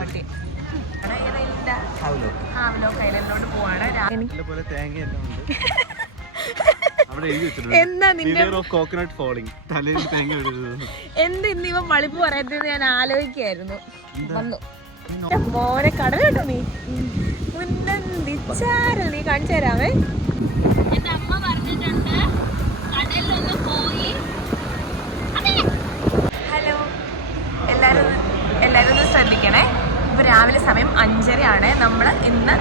വണ്ടി എന്താ നിന്റെ കോക്കനട്ട് ഫോളിങ് തലയിൽ തേങ്ങ എന്ത് ഇന്ന് ഇവൻ മളിപ്പ് പറയത്തെന്ന് ഞാൻ ആലോചിക്കായിരുന്നു. വന്നു. മോനെ കടൽ കേട്ടോ നീ. മുന്നന്തിച്ചാരൽ നീ കാണിച്ചു തരാമേ എന്റെ അമ്മ പറഞ്ഞിട്ടുണ്ട് കടലിലൊന്ന് പോയി ഹലോ എല്ലാരും എല്ലാരും ഒന്ന് ശ്രദ്ധിക്കണേ ഇപ്പൊ രാവിലെ സമയം അഞ്ചരയാണ് നമ്മൾ ഇന്ന്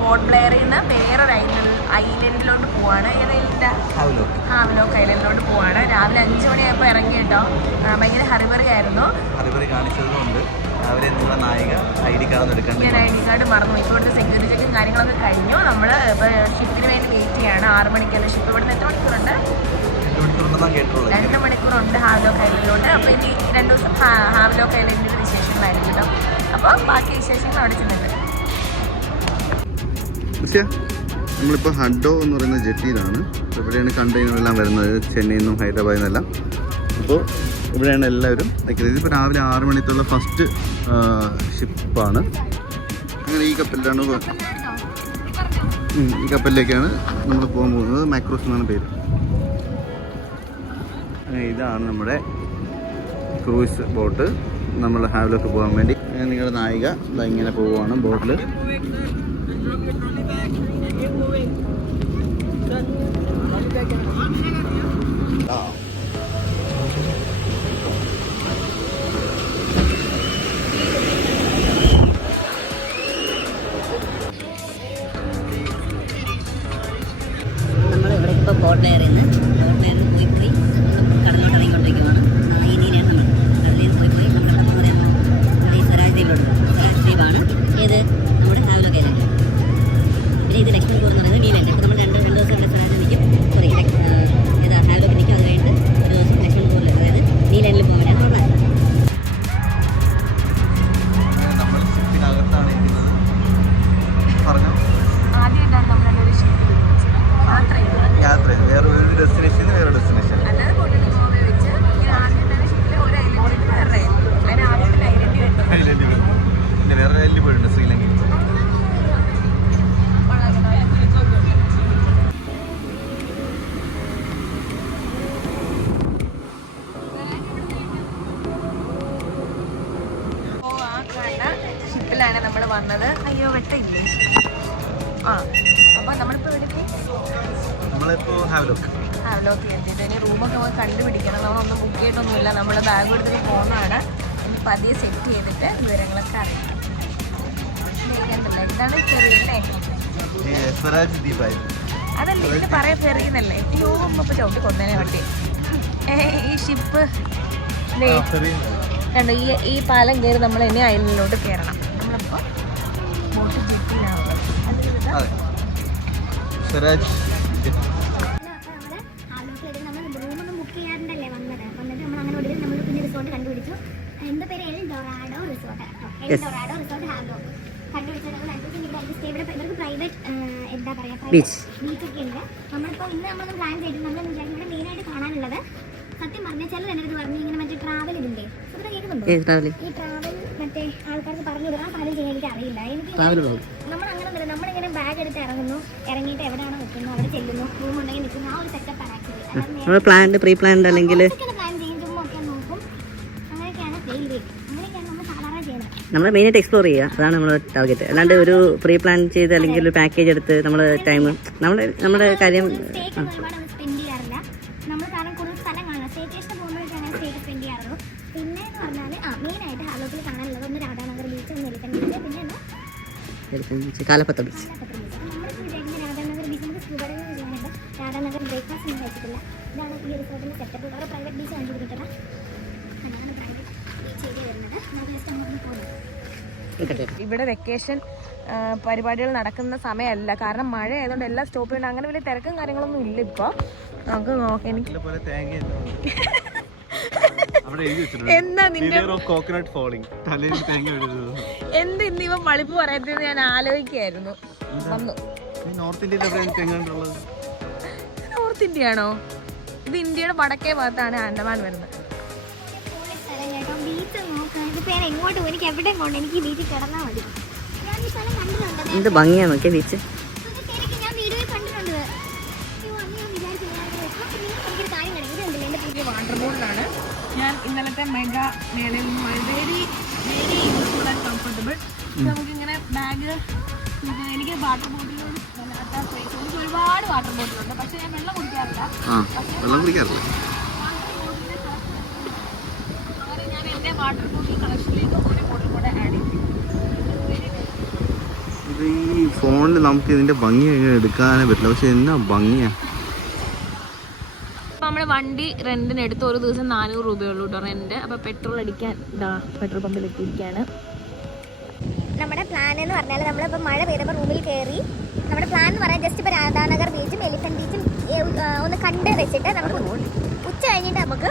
പോർട്ട് ബ്ലെയറിൽ നിന്ന് വേറൊരു ഐലൻഡ് ഐലൻഡിലോട്ട് പോവാണ്. ഏതാ ഹാവലോക്ക് ഐലൻഡിലോട്ട് പോവാണ്. രാവിലെ അഞ്ച് മണിയായപ്പോൾ ഇറങ്ങി കേട്ടോ ഭയങ്കര ഹറിബറി ആയിരുന്നു. അറിവറി കാണിച്ചതുകൊണ്ട് അവരെ നായിക ഐ ഡി കാർഡ് എടുക്കാൻ ഞാൻ ഐ ഡി കാർഡ് മറന്നു. ഇപ്പോഴത്തെ സെക്യൂരിറ്റി ചെക്കും കാര്യങ്ങളൊക്കെ കഴിഞ്ഞു. നമ്മൾ ഇപ്പോൾ ഷിപ്പിന് വേണ്ടി വെയിറ്റ് ചെയ്യാണ്. ആറ് മണിക്കല്ല ഷിപ്പ് ഇവിടുന്ന് എത്ര മണിക്കൂറുണ്ട്? രണ്ട് മണിക്കൂറുണ്ട് ഹാവ്ലോക്ക് ഐലൻഡിലോട്ട് അപ്പോൾ ഇനി രണ്ട് ദിവസം ഹാവലോക്ക് ഐലൻഡിന്റെ വിശേഷങ്ങളായിരിക്കും കേട്ടോ അപ്പോൾ ബാക്കി വിശേഷങ്ങൾ അവിടെ ചെന്നിട്ട്. പക്ഷേ നമ്മളിപ്പോൾ ഹഡോ എന്ന് പറയുന്ന ജെട്ടിയിലാണ്. ഇവിടെയാണ് കണ്ടെയ്നറെല്ലാം വരുന്നത്. ചെന്നൈയിൽ നിന്നും ഹൈദരാബാദിൽ നിന്നെല്ലാം അപ്പോൾ ഇവിടെയാണ് എല്ലാവരും നിൽക്കുന്നത്. ഇതിപ്പോൾ രാവിലെ ആറ് മണിക്കുള്ള ഫസ്റ്റ് ഷിപ്പാണ് അങ്ങനെ ഈ കപ്പലിലാണ് ഈ കപ്പലിലേക്കാണ് നമ്മൾ പോകാൻ പോകുന്നത്. മൈക്രോസ് എന്നാണ് പേര്. ഇതാണ് നമ്മുടെ ക്രൂയിസ് ബോട്ട് നമ്മൾ ഹാവിലൊക്കെ പോകാൻ വേണ്ടി. നിങ്ങളുടെ നായിക ഇങ്ങനെ പോവുകയാണ് ബോട്ടിൽ Dan lanjut. വന്നത്. അയ്യോ വെട്ടയില്ലേ? ആ അപ്പൊ നമ്മളിപ്പോ ഇവിടെ നമ്മളിപ്പോൾ ഹാവലോക്ക്. ഹാവലോക്ക് ചെയ്തിട്ട് ഇനി റൂമൊക്കെ നമുക്ക് കണ്ടുപിടിക്കണം. നമ്മളൊന്നും ബുക്ക് ചെയ്തിട്ടൊന്നുമില്ല. നമ്മൾ ബാഗ് എടുത്തിട്ട് പോകുന്നതാണ്. ഇനി പതിയെ സെറ്റ് ചെയ്തിട്ട് വിവരങ്ങളൊക്കെ അറിയാം. ഇതാണ് ദ്വീപായിരുന്നു അതല്ലേ ഇതിന് പറയാ ഫെറി എന്നല്ലേ അയ്യോ ഇപ്പൊ ചവിട്ടി കൊന്നേനെ വണ്ടി ഈ ഷിപ്പ് കണ്ടോ ഈ ഈ പാലം കയറി നമ്മൾ ഇനി അയലിലോട്ട് കയറണം. നമ്മളിപ്പോൾ അതെ നമ്മൾ നമ്മൾ കണ്ടുപിടിച്ചു എന്റെ പേര് El Dorado resort El Dorado resort നമ്മൾ Beach. ബീച്ച് ഒക്കെ ഉണ്ട്. നമ്മളിപ്പോൾ ഇന്ന് നമ്മളൊന്ന് പ്ലാൻ ചെയ്തിട്ട് നമ്മൾ വിചാരിക്കും ഇവിടെ മെയിനായിട്ട് കാണാനുള്ളത് സത്യം പറഞ്ഞാൽ ചിലർ എന്റെ അടുത്ത് പറഞ്ഞു ഇങ്ങനെ മറ്റേ ട്രാവൽ ഇതില്ലേ ഈ ട്രാവൽ മറ്റേ ആൾക്കാർക്ക് പറഞ്ഞു തരാൻ സാധനം ചെയ്യാൻ എനിക്ക് അറിയില്ല. എനിക്ക് നമ്മൾ അങ്ങനെ നമ്മളിങ്ങനെ ബാഗ് എടുത്ത് ഇറങ്ങുന്നു. ഇറങ്ങിയിട്ട് എവിടെയാണോ നിൽക്കുന്നു അവിടെ ചെല്ലുന്നു. റൂം ഉണ്ടെങ്കിൽ നിൽക്കുന്നു. ആ ഒരു സെറ്റപ്പ് ആക്കി പ്ലാൻഡ് പ്രീ പ്ലാൻഡ് അല്ലെങ്കിൽ നമ്മൾ മെയിനായിട്ട് എക്സ്പ്ലോർ ചെയ്യുക. അതാണ് നമ്മുടെ ടാർഗറ്റ് അല്ലാണ്ട് ഒരു പ്രീ പ്ലാൻ ചെയ്ത് അല്ലെങ്കിൽ ഒരു പാക്കേജ് എടുത്ത് നമ്മൾ ടൈം നമ്മുടെ നമ്മുടെ കാര്യം കാലപ്പത്ത beach Radhanagar beach Radhanagar breakfast ഒന്നും കഴിച്ചിട്ടില്ല ഇതാണ് ഈ റിസോർട്ടിന്റെ സെറ്റപ്പ് വേറെ പ്രൈവറ്റ് ബീച്ച് കണ്ടുപിടിക്കില്ല അങ്ങനെയാണ് പ്രൈവറ്റ് ബീച്ച് ഏരിയ വരുന്നത് നമുക്ക് ജസ്റ്റ് അങ്ങോട്ട് പോകുന്നത് ഇവിടെ വെക്കേഷൻ പരിപാടികൾ നടക്കുന്ന സമയമല്ല. കാരണം മഴ ആയതുകൊണ്ട് എല്ലാ സ്റ്റോപ്പ് ചെയ്യുന്നുണ്ട് അങ്ങനെ വലിയ തിരക്കും കാര്യങ്ങളൊന്നും ഇല്ല ഇപ്പോൾ നമുക്ക് നോക്കാം. എനിക്ക് എന്നാ നിന്റെ കോക്കനട്ട് ഫോളിങ് തലയിൽ തേങ്ങ എന്ത് ഇന്ന് ഇവൻ മളിപ്പ് പറയത്തെന്ന് ഞാൻ ആലോചിക്കായിരുന്നു. വന്നു. നോർത്ത് എവിടെയാണ് തേങ്ങാണ്ടുള്ളത് നോർത്ത് ഇന്ത്യ ആണോ? ഇത് ഇന്ത്യയുടെ വടക്കേ ഭാഗത്താണ് ആൻഡമാൻ വരുന്നത്. എങ്ങോട്ട് എനിക്ക് എവിടെ എനിക്ക് ബീച്ചിൽ കിടന്നാൽ മതി എന്ത് ഭംഗിയാ നോക്കിയ ബീച്ച്. ഞാൻ ഇന്നലത്തെ മെഗാ മേളയിൽ നിന്ന് very very useful and comfortable നമുക്കിങ്ങനെ ബാഗ് എനിക്ക് വാട്ടർ ബോട്ടിലോട് വല്ലാത്ത പ്രൈസ് എനിക്ക് ഒരുപാട് വാട്ടർ ബോട്ടിലുണ്ട് പക്ഷേ ഞാൻ വെള്ളം കുടിക്കാറില്ല. ആ വെള്ളം കുടിക്കാറില്ല. അങ്ങനെ ഞാൻ എന്റെ വാട്ടർ ബോട്ടിൽ കളക്ഷനിലേക്ക് ഒരു ബോട്ടിൽ കൂടെ ആഡ് ചെയ്തു. ഇത് ഈ ഫോണിൽ നമുക്ക് ഇതിന്റെ ഭംഗി എടുക്കാനേ പറ്റില്ല. പക്ഷെ എന്നാ ഭംഗിയാ. വണ്ടി റെന്റിന് എടുത്ത് ഒരു ദിവസം നാനൂറ് രൂപയുള്ളൂ കേട്ടോ റെന്റ് അപ്പോൾ പെട്രോൾ അടിക്കാൻ ഇതാ പെട്രോൾ പമ്പിൽ എത്തിയിരിക്കുകയാണ് നമ്മുടെ പ്ലാൻ എന്ന് പറഞ്ഞാൽ നമ്മളിപ്പോൾ മഴ പെയ്തപ്പോൾ റൂമിൽ കയറി നമ്മുടെ പ്ലാൻ എന്ന് പറയാൻ ജസ്റ്റ് ഇപ്പോൾ രാധാനഗർ ബീച്ചും എലിഫന്റ് ബീച്ചും ഒന്ന് കണ്ട് വെച്ചിട്ട് നമുക്ക് ഉച്ച കഴിഞ്ഞിട്ട് നമുക്ക്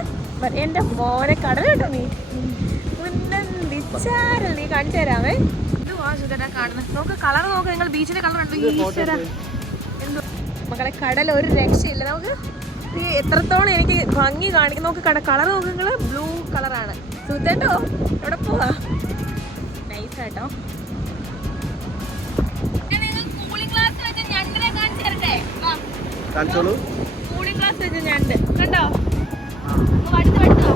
എന്റെ മോനെ കടൽ കേട്ടോ നീ? നീ കാണിച്ചു തരാമേ കാണുന്നത് നോക്ക് കളർ നോക്ക്. നിങ്ങൾ ബീച്ചിന്റെ കളർ ഉണ്ടോ മക്കളെ കടൽ ഒരു രക്ഷയില്ല. നമുക്ക് ഈ എത്രത്തോളം എനിക്ക് ഭംഗി കാണിക്കും നോക്ക് കട കളർ നോക്ക് നിങ്ങൾ ബ്ലൂ കളറാണ് സുധേട്ടോ എവിടെ പോവാ? നൈസ് ആട്ടോ. കാണിച്ചോളൂ. കൂളിംഗ് ഗ്ലാസ് വെച്ച് ഞണ്ട്. കണ്ടോ? അടുത്ത് വടുത്ത് വടുത്തോ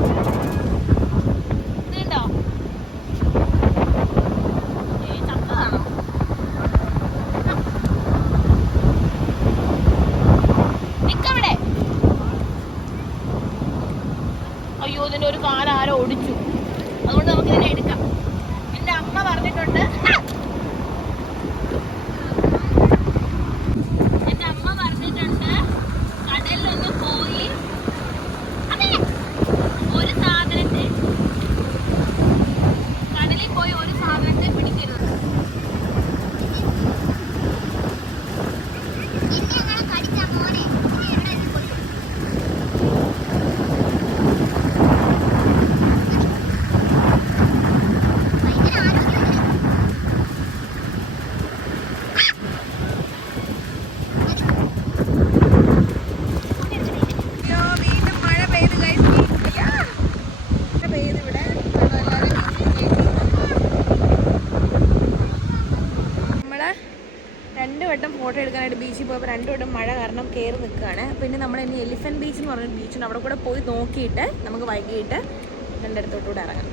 ഇത് കണ്ടോ ഏയ് ചത്തതാണോ നിക്കവിടെ അയ്യോ ഇതിന്റെ ഒരു കാലം ആരോ ഒടിച്ചു അതുകൊണ്ട് നമുക്ക് ഇതിനെ എടുക്കാം എന്റെ അമ്മ പറഞ്ഞിട്ടുണ്ട് ആ! എന്റെ അമ്മ പറഞ്ഞിട്ടുണ്ട് കടലിലൊന്ന് പോയി അമ്മേ, ഒരു സാധനത്തെ കടലിൽ പോയി ഒരു സാധനത്തെ പിടിക്കരുത് എന്നെ അങ്ങനെ കടിച്ച മോനെ ഇനി എവിടെ എത്തി പോയി ഭയങ്കര ആരോഗ്യമുണ്ട് അയ്യോ വീണ്ടും മഴ പെയ്ത് guys. അയ്യാ. മഴ പെയ്ത് ഇവിടെ വെള്ളം എല്ലാവരും വീട്ടിൽ കയറ്റി. നമ്മൾ രണ്ട് വട്ടം ഫോട്ടോ എടുക്കാനായിട്ട് ബീച്ചിൽ പോയപ്പോൾ രണ്ട് വട്ടം മഴ കാരണം കയറി നിൽക്കുകയാണ് പിന്നെ നമ്മൾ ഇനി എലിഫന്റ് ബീച്ച് എന്ന് പറഞ്ഞ ബീച്ചുണ്ട് അവിടെ കൂടെ പോയി നോക്കിയിട്ട് നമുക്ക് വൈകിട്ട് രണ്ടിടത്തോട്ടുകൂടെ ഇറങ്ങാം.